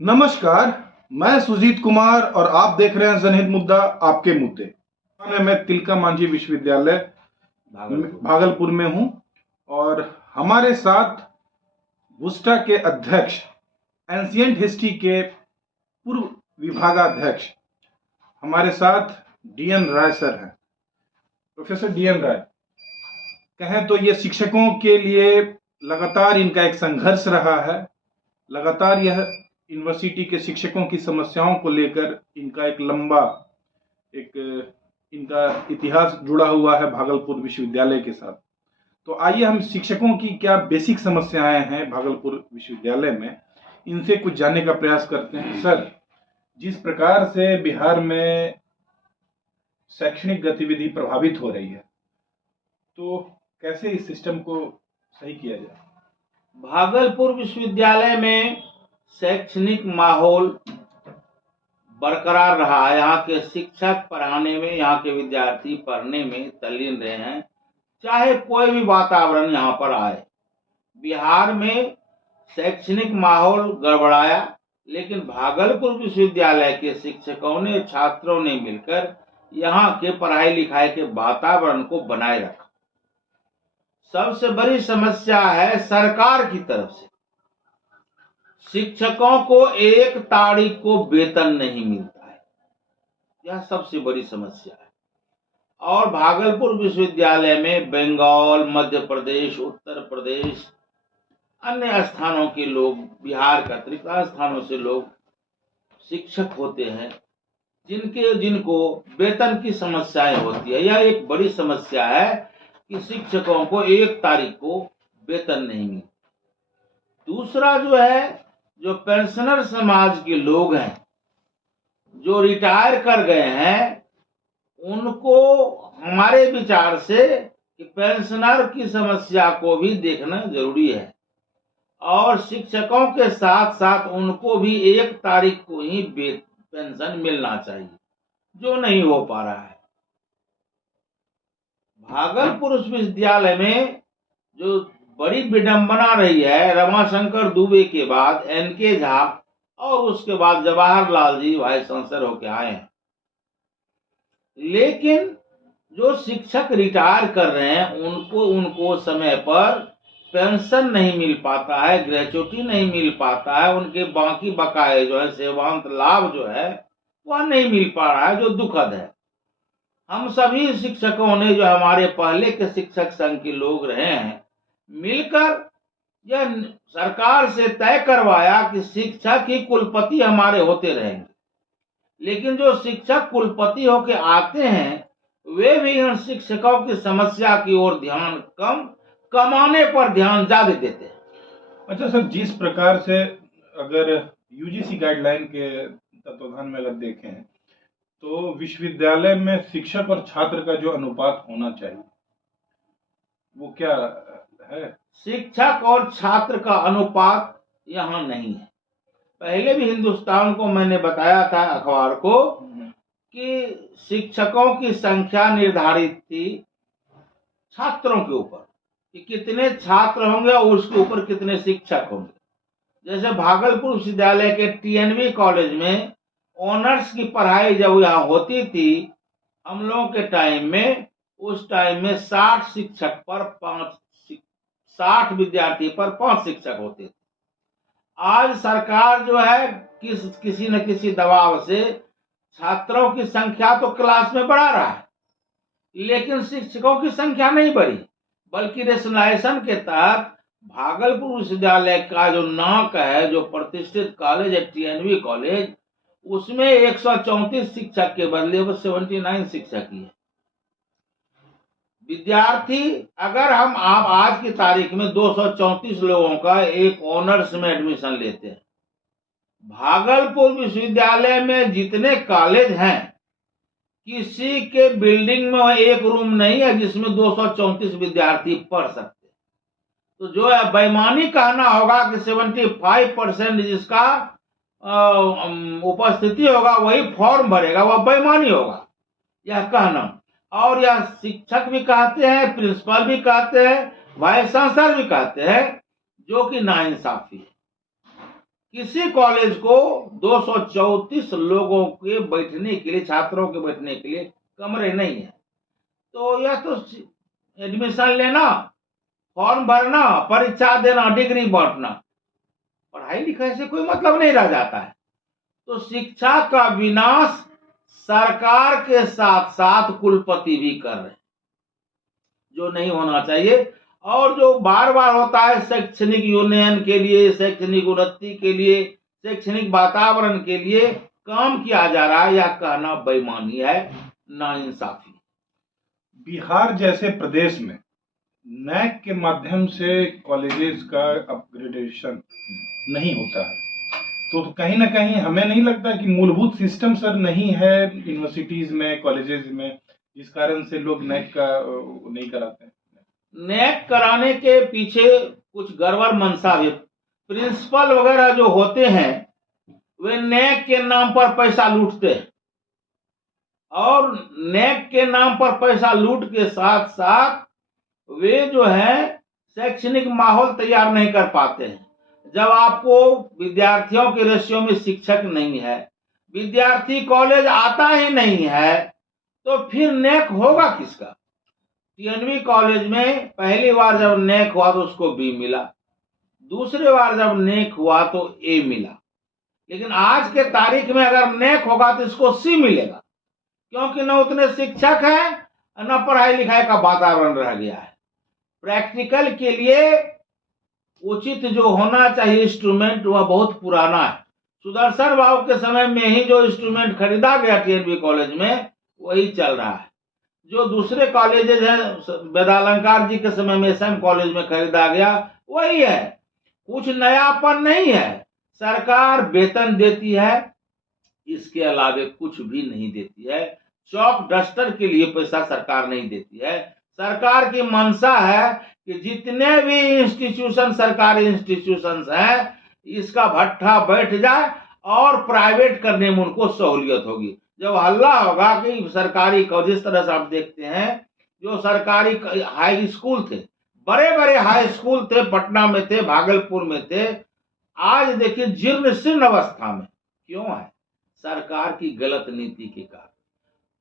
नमस्कार। मैं सुजीत कुमार और आप देख रहे हैं जनहित मुद्दा आपके मुद्दे। मैं तिलका मांझी विश्वविद्यालय भागलपुर में हूं और हमारे साथ वुस्टा के अध्यक्ष, एंशिएंट हिस्ट्री के पूर्व विभागाध्यक्ष हमारे साथ डीएन राय सर हैं। प्रोफेसर डीएन राय, कहें तो ये शिक्षकों के लिए लगातार इनका एक संघर्ष रहा है। लगातार यह यूनिवर्सिटी के शिक्षकों की समस्याओं को लेकर इनका एक लंबा इनका इतिहास जुड़ा हुआ है भागलपुर विश्वविद्यालय के साथ। तो आइए हम शिक्षकों की क्या बेसिक समस्याएं हैं भागलपुर विश्वविद्यालय में, इनसे कुछ जानने का प्रयास करते हैं। सर, जिस प्रकार से बिहार में शैक्षणिक गतिविधि प्रभावित हो रही है, तो कैसे इस सिस्टम को सही किया जाए? भागलपुर विश्वविद्यालय में शैक्षणिक माहौल बरकरार रहा है। यहाँ के शिक्षक पढ़ाने में, यहाँ के विद्यार्थी पढ़ने में तल्लीन रहे हैं, चाहे कोई भी वातावरण यहाँ पर आए। बिहार में शैक्षणिक माहौल गड़बड़ाया, लेकिन भागलपुर विश्वविद्यालय के शिक्षकों ने, छात्रों ने मिलकर यहाँ के पढ़ाई लिखाई के वातावरण को बनाए रखा। सबसे बड़ी समस्या है सरकार की तरफ से शिक्षकों को 1 तारीख को वेतन नहीं मिलता है। यह सबसे बड़ी समस्या है। और भागलपुर विश्वविद्यालय में बंगाल, मध्य प्रदेश, उत्तर प्रदेश, अन्य स्थानों के लोग, बिहार के अतिरिक्त स्थानों से लोग शिक्षक होते हैं, जिनको वेतन की समस्याएं होती है। यह एक बड़ी समस्या है कि शिक्षकों को 1 तारीख को वेतन नहीं मिलता। दूसरा जो पेंशनर समाज के लोग हैं, जो रिटायर कर गए हैं, उनको हमारे विचार से कि पेंशनर की समस्या को भी देखना जरूरी है और शिक्षकों के साथ साथ उनको भी 1 तारीख को ही पेंशन मिलना चाहिए, जो नहीं हो पा रहा है। भागलपुर विश्वविद्यालय में जो बड़ी विडंबना रही है, रमाशंकर दुबे के बाद एनके झा और उसके बाद जवाहरलाल जी वाइस चांसलर होके आए हैं, लेकिन जो शिक्षक रिटायर कर रहे हैं उनको समय पर पेंशन नहीं मिल पाता है, ग्रेच्युटी नहीं मिल पाता है, उनके बाकी बकाए जो है, सेवांत लाभ जो है, वह नहीं मिल पा रहा है, जो दुखद है। हम सभी शिक्षकों ने, जो हमारे पहले के शिक्षक संघ के लोग रहे हैं, मिलकर यह सरकार से तय करवाया कि शिक्षक ही कुलपति हमारे होते रहेंगे। लेकिन जो शिक्षक कुलपति होके आते हैं, वे भी इन शिक्षकों की समस्या की ओर ध्यान कम, कमाने पर ध्यान ज्यादा देते हैं। अच्छा सर, जिस प्रकार से अगर यूजीसी गाइडलाइन के तत्वाधान में अगर देखें, तो विश्वविद्यालय में शिक्षक और छात्र का जो अनुपात होना चाहिए, वो क्या है? शिक्षक और छात्र का अनुपात यहाँ नहीं है। पहले भी हिंदुस्तान को मैंने बताया था, अखबार को, कि शिक्षकों की संख्या निर्धारित थी छात्रों के ऊपर, कि कितने छात्र होंगे और उसके ऊपर कितने शिक्षक होंगे। जैसे भागलपुर विश्वविद्यालय के टीएनवी कॉलेज में ऑनर्स की पढ़ाई जब यहाँ होती थी, हम लोगों के टाइम में, उस टाइम में 60 शिक्षक पर 60 विद्यार्थी पर 5 शिक्षक होते थे। आज सरकार जो है किसी न किसी दबाव से छात्रों की संख्या तो क्लास में बढ़ा रहा है, लेकिन शिक्षकों की संख्या नहीं बढ़ी, बल्कि रेशनलाइजेशन के तहत भागलपुर विश्वविद्यालय का जो नाक है, जो प्रतिष्ठित कॉलेज है टीएनवी कॉलेज, उसमें 134 शिक्षक के बदले वो 79 शिक्षक ही है। विद्यार्थी, अगर आप आज की तारीख में 234 लोगों का एक ऑनर्स में एडमिशन लेते हैं, भागलपुर विश्वविद्यालय में जितने कॉलेज हैं, किसी के बिल्डिंग में एक रूम नहीं है जिसमें 234 विद्यार्थी पढ़ सकते। तो जो है बेईमानी कहना होगा कि 75% जिसका उपस्थिति होगा वही फॉर्म भरेगा, वह बेईमानी होगा यह कहना। और यह शिक्षक भी कहते हैं, प्रिंसिपल भी कहते हैं, वाइस चांसलर भी कहते हैं, जो कि नाइंसाफी है। किसी कॉलेज को 234 लोगों के बैठने के लिए, छात्रों के बैठने के लिए कमरे नहीं है। तो यह तो एडमिशन लेना, फॉर्म भरना, परीक्षा देना, डिग्री बांटना, पढ़ाई लिखाई से कोई मतलब नहीं रह जाता है। तो शिक्षा का विनाश सरकार के साथ साथ कुलपति भी कर रहे हैं, जो नहीं होना चाहिए। और जो बार बार होता है शैक्षणिक यूनियन के लिए, शैक्षणिक उन्नति के लिए, शैक्षणिक वातावरण के लिए काम किया जा रहा है, यह कहना बेईमानी है, नाइंसाफी। बिहार जैसे प्रदेश में नैक के माध्यम से कॉलेजेस का अपग्रेडेशन नहीं होता है, तो कहीं ना कहीं हमें नहीं लगता कि मूलभूत सिस्टम सर नहीं है यूनिवर्सिटीज में, कॉलेजेस में, जिस कारण से लोग नैक का नहीं कराते हैं। नैक कराने के पीछे कुछ गड़बड़ मंशा है। प्रिंसिपल वगैरह जो होते हैं वे नैक के नाम पर पैसा लूटते हैं, और नैक के नाम पर पैसा लूट के साथ साथ वे जो है शैक्षणिक माहौल तैयार नहीं कर पाते हैं। जब आपको विद्यार्थियों के रेशियो में शिक्षक नहीं है, विद्यार्थी कॉलेज आता ही नहीं है, तो फिर नैक होगा किसका? टीएनवी कॉलेज में पहली बार जब नैक हुआ तो उसको बी मिला, दूसरी बार जब नैक हुआ तो ए मिला, लेकिन आज के तारीख में अगर नैक होगा तो इसको सी मिलेगा, क्योंकि न उतने शिक्षक हैं, न पढ़ाई लिखाई का वातावरण रह गया है। प्रैक्टिकल के लिए उचित जो होना चाहिए इंस्ट्रूमेंट वह बहुत पुराना है। सुदर्शन बाबू के समय में ही जो इंस्ट्रूमेंट खरीदा गया टीएनबी कॉलेज में वही चल रहा है। जो दूसरे कॉलेजेस हैं, वेदालंकार जी के समय में एसएम कॉलेज में खरीदा गया वही है, कुछ नयापन नहीं है। सरकार वेतन देती है, इसके अलावे कुछ भी नहीं देती है। चौक डस्टर के लिए पैसा सरकार नहीं देती है। सरकार की मंशा है कि जितने भी इंस्टीट्यूशन, सरकारी इंस्टीट्यूशन हैं, इसका भट्ठा बैठ जाए और प्राइवेट करने में उनको सहूलियत होगी। जब हल्ला होगा कि सरकारी, जिस तरह से आप देखते हैं जो सरकारी हाई स्कूल थे, बड़े बड़े हाई स्कूल थे, पटना में थे, भागलपुर में थे, आज देखिए जीर्ण शीर्ण अवस्था में क्यों है? सरकार की गलत नीति के कारण।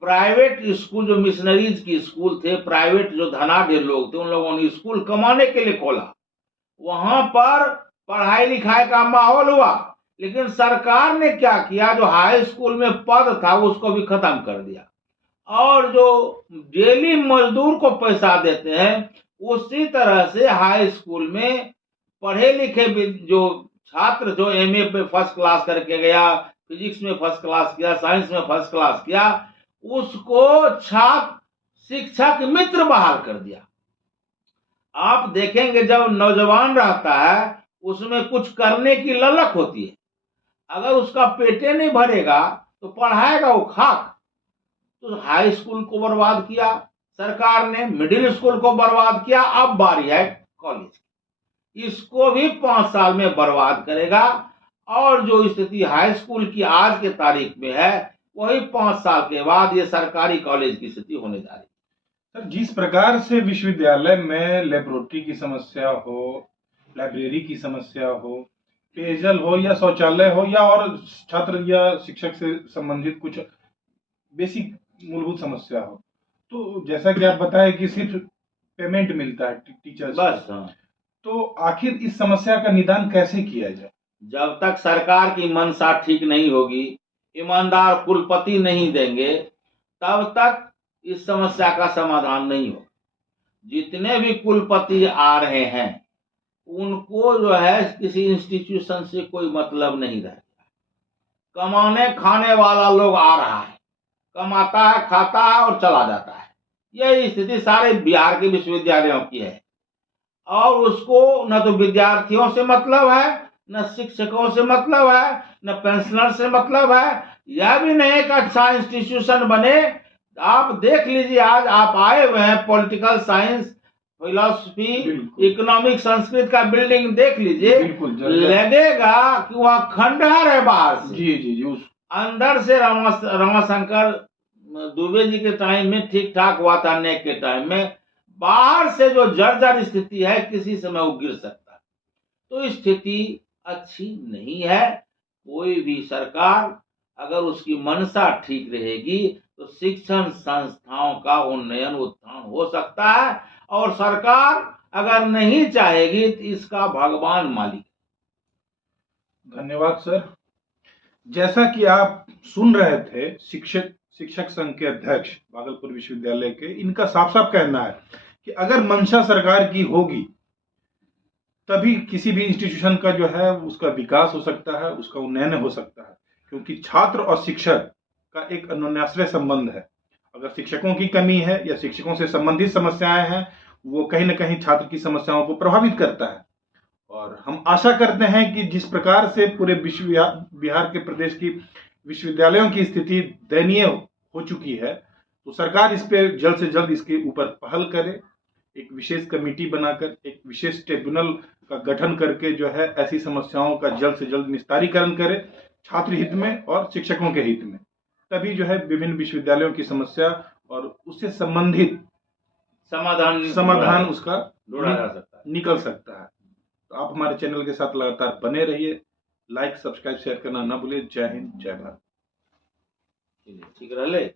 प्राइवेट स्कूल, जो मिशनरीज की स्कूल थे, प्राइवेट जो धनाढ्य लोग थे, उन लोगों ने स्कूल कमाने के लिए खोला, वहां पर पढ़ाई लिखाई का माहौल हुआ, लेकिन सरकार ने क्या किया, जो हाई स्कूल में पद था उसको भी खत्म कर दिया, और जो डेली मजदूर को पैसा देते हैं उसी तरह से हाई स्कूल में पढ़े लिखे जो छात्र, जो एमए पे फर्स्ट क्लास करके गया, फिजिक्स में फर्स्ट क्लास किया, साइंस में फर्स्ट क्लास किया, उसको छात्र शिक्षक मित्र बहाल कर दिया। आप देखेंगे जब नौजवान रहता है उसमें कुछ करने की ललक होती है, अगर उसका पेटे नहीं भरेगा तो पढ़ाएगा वो खाक। तो हाई स्कूल को बर्बाद किया सरकार ने, मिडिल स्कूल को बर्बाद किया, अब बारी है कॉलेज की, इसको भी 5 साल में बर्बाद करेगा। और जो स्थिति हाई स्कूल की आज के तारीख में है वही 5 साल के बाद ये सरकारी कॉलेज की स्थिति होने जा रही है। सर, जिस प्रकार से विश्वविद्यालय में लेबोरेटरी की समस्या हो, लाइब्रेरी की समस्या हो, पेयजल हो या शौचालय हो, या और छात्र या शिक्षक से संबंधित कुछ बेसिक मूलभूत समस्या हो, तो जैसा कि आप बताए कि सिर्फ पेमेंट मिलता है टीचर्स बस। हाँ। तो आखिर इस समस्या का निदान कैसे किया जाए? जब तक सरकार की मंशा ठीक नहीं होगी, ईमानदार कुलपति नहीं देंगे, तब तक इस समस्या का समाधान नहीं होगा। जितने भी कुलपति आ रहे हैं उनको जो है किसी इंस्टीट्यूशन से कोई मतलब नहीं रह गया। कमाने खाने वाला लोग आ रहा है, कमाता है, खाता है और चला जाता है। यही स्थिति सारे बिहार के विश्वविद्यालयों की है, और उसको न तो विद्यार्थियों से मतलब है, न शिक्षकों से मतलब है, न पेंशनर से मतलब है। यह भी नहीं एक अच्छा इंस्टीट्यूशन बने। आप देख लीजिए, आज आप आए हुए हैं, political science, philosophy, economic, Sanskrit का बिल्डिंग देख लीजिए, लगेगा कि वह खंडहर है बाहर से। जी जी जी। अंदर से रमाशंकर दुबे जी के टाइम में ठीक ठाक हुआ था, नेक के टाइम में। बाहर से जो जर्जर स्थिति है, किसी समय वो गिर सकता है। तो स्थिति अच्छी नहीं है। कोई भी सरकार अगर उसकी मंशा ठीक रहेगी तो शिक्षण संस्थाओं का उन्नयन उत्थान हो सकता है, और सरकार अगर नहीं चाहेगी तो इसका भगवान मालिक। धन्यवाद सर। जैसा कि आप सुन रहे थे, शिक्षक संघ के अध्यक्ष भागलपुर विश्वविद्यालय के, इनका साफ साफ कहना है कि अगर मंशा सरकार की होगी तभी किसी भी इंस्टीट्यूशन का जो है उसका विकास हो सकता है, उसका उन्नयन हो सकता है, क्योंकि छात्र और शिक्षक का एक अन्योन्याश्रय संबंध है। अगर शिक्षकों की कमी है या शिक्षकों से संबंधित समस्याएं हैं, वो कहीं ना कहीं छात्र की समस्याओं को प्रभावित करता है। और हम आशा करते हैं कि जिस प्रकार से पूरे बिहार के प्रदेश की विश्वविद्यालयों की स्थिति दयनीय हो चुकी है, तो सरकार इस पे जल्द से जल्द इसके ऊपर पहल करे, एक विशेष कमेटी बनाकर, एक विशेष ट्रिब्यूनल का गठन करके जो है ऐसी समस्याओं का जल्द से जल्द निस्तारीकरण करे, छात्र हित में और शिक्षकों के हित में। तभी जो है विभिन्न विश्वविद्यालयों की समस्या और उससे संबंधित समाधान उसका ढूंढा जा सकता है, निकल सकता है। तो आप हमारे चैनल के साथ लगातार बने रहिए। लाइक, सब्सक्राइब, शेयर करना ना भूलिए। जय हिंद, जय भारत। ठीक रहे।